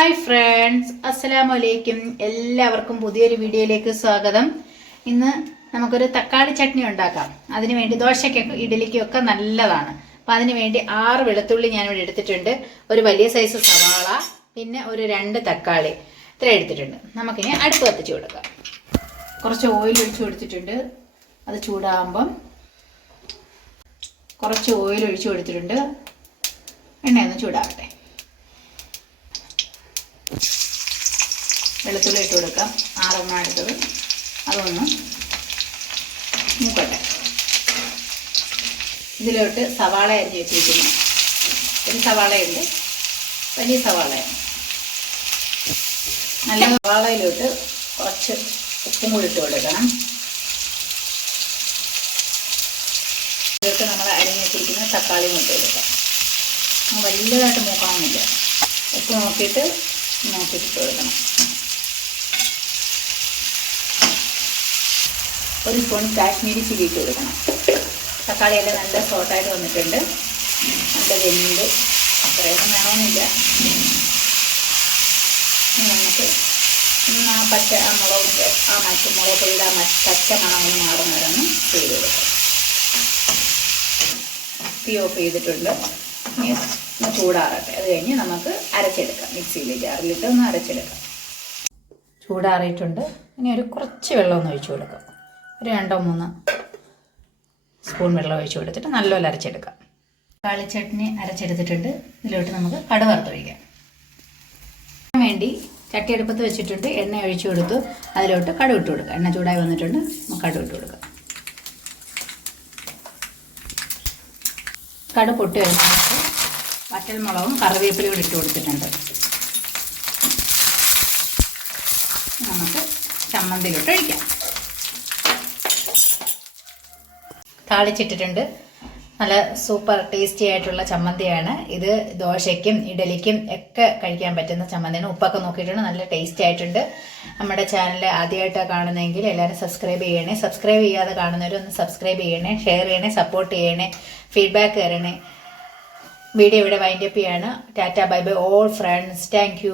Hi friends അസ്സലാമു അലൈക്കും എല്ലാവർക്കും പുതിയൊരു വീഡിയോയിലേക്ക് സ്വാഗതം. ഇന്ന് നമുക്കൊരു തക്കാളി ചട്നി ഉണ്ടാക്കാം. അതിനു വേണ്ടി ദോശയ്ക്കൊക്കെ ഇഡലിക്കൊക്കെ നല്ലതാണ്. അപ്പം അതിന് വേണ്ടി ആറ് വെളുത്തുള്ളി ഞാനിവിടെ എടുത്തിട്ടുണ്ട്. ഒരു വലിയ സൈസ് സവാള പിന്നെ ഒരു രണ്ട് തക്കാളി. ഇത്ര എടുത്തിട്ടുണ്ട്. നമുക്കിനി അടുപ്പ് കത്തിച്ച് കൊടുക്കാം. കുറച്ച് ഓയിൽ ഒഴിച്ച് കൊടുത്തിട്ടുണ്ട്. അത് ചൂടാകുമ്പം കുറച്ച് ഓയിൽ ഒഴിച്ച് കൊടുത്തിട്ടുണ്ട്. എണ്ണയൊന്ന് ചൂടാകട്ടെ. വെളുത്തുള്ളി ഇട്ട് കൊടുക്കാം. ആറെണ്ണം എടുത്തത്. അതൊന്ന് മൂക്കട്ടെ. ഇതിലോട്ട് സവാള അരിഞ്ഞ് വെച്ചിരിക്കുന്നു. ഒരു സവാളയുണ്ട്. വലിയ സവാളയാണ് നല്ല സവാളയിലോട്ട് കുറച്ച് ഉപ്പും കൂടി ഇട്ട് കൊടുക്കണം. ഇതിലോട്ട് നമ്മൾ അരിഞ്ഞ് വെച്ചിരിക്കുന്ന തക്കാളി ഇട്ട് കൊടുക്കാം. വലിയതായിട്ട് മൂക്കാവുന്നില്ല ഉപ്പ് നോക്കിയിട്ട് നോക്കിയിട്ട് കൊടുക്കണം. ഒരു സ്പൂൺ കാശ്മീരി ചില്ലി ഇട്ട് കൊടുക്കണം. തക്കാളിയെല്ലാം നല്ല സോട്ടായിട്ട് വന്നിട്ടുണ്ട്. നല്ല വെന്ത്. അത്രയൊന്നും വേണമെന്നില്ല. നമുക്ക് ആ പച്ച മുളകിന്റെ ആ മറ്റു മുളക് പൊടിയുടെ ആ പച്ച മണം ഒന്ന് മാറുന്ന ചെയ്ത് കൊടുക്കാം. തീ ഓഫ് ചെയ്തിട്ടുണ്ട്. ഒന്ന് ചൂടാറട്ടെ. അത് കഴിഞ്ഞ് നമുക്ക് അരച്ചെടുക്കാം. മിക്സിയിൽ ജാറിലിട്ട് ഒന്ന് അരച്ചെടുക്കാം. ചൂടാറിയിട്ടുണ്ട്. ഇനി ഒരു കുറച്ച് വെള്ളം ഒന്ന് ഒഴിച്ചു കൊടുക്കാം. ഒരു രണ്ടോ മൂന്നോ സ്പൂൺ വെള്ളം ഒഴിച്ച് കൊടുത്തിട്ട് നല്ലപോലെ അരച്ചെടുക്കാം. കാളിച്ചട്ടിനി അരച്ചെടുത്തിട്ടുണ്ട്. ഇതിലോട്ട് നമുക്ക് കടുക് വറുത്തൊഴിക്കാം അതിന് വേണ്ടി ചട്ടി അടുപ്പത്ത് വെച്ചിട്ടുണ്ട്. എണ്ണ ഒഴിച്ചു കൊടുത്തു. അതിലോട്ട് കടുക് ഇട്ട് കൊടുക്കുക എണ്ണ ചൂടായി വന്നിട്ടുണ്ട്. നമുക്ക് കടുക് ഇട്ട് കൊടുക്കാം. കട പൊട്ടി വരുമ്പോൾ വറ്റൽ മുളകും കറിവേപ്പിലയും കൂടി ഇട്ട് കൊടുത്തിട്ടുണ്ട്. നമുക്ക് ചമ്മന്തിയിലോട്ട് ഒഴിക്കാം. താളിച്ചിട്ടിട്ടുണ്ട്. നല്ല സൂപ്പർ ടേസ്റ്റി ആയിട്ടുള്ള ചമ്മന്തിയാണ്. ഇത് ദോശയ്ക്കും ഇഡലിക്കും ഒക്കെ കഴിക്കാൻ പറ്റുന്ന ചമ്മന്തിയാണ്. ഉപ്പൊക്കെ നോക്കിയിട്ടുണ്ട് നല്ല ടേസ്റ്റി ആയിട്ടുണ്ട്. നമ്മുടെ ചാനൽ ആദ്യമായിട്ടാണ് കാണുന്നതെങ്കിൽ എല്ലാവരും സബ്സ്ക്രൈബ് ചെയ്യണേ. സബ്സ്ക്രൈബ് ചെയ്യാതെ കാണുന്നവരൊന്ന് സബ്സ്ക്രൈബ് ചെയ്യണേ ഷെയർ ചെയ്യണേ സപ്പോർട്ട് ചെയ്യണേ ഫീഡ്ബാക്ക് തരണേ. വീഡിയോ ഇവിടെ വൈൻഡപ്പ് ചെയ്യാണ്. Tata bye bye all friends thank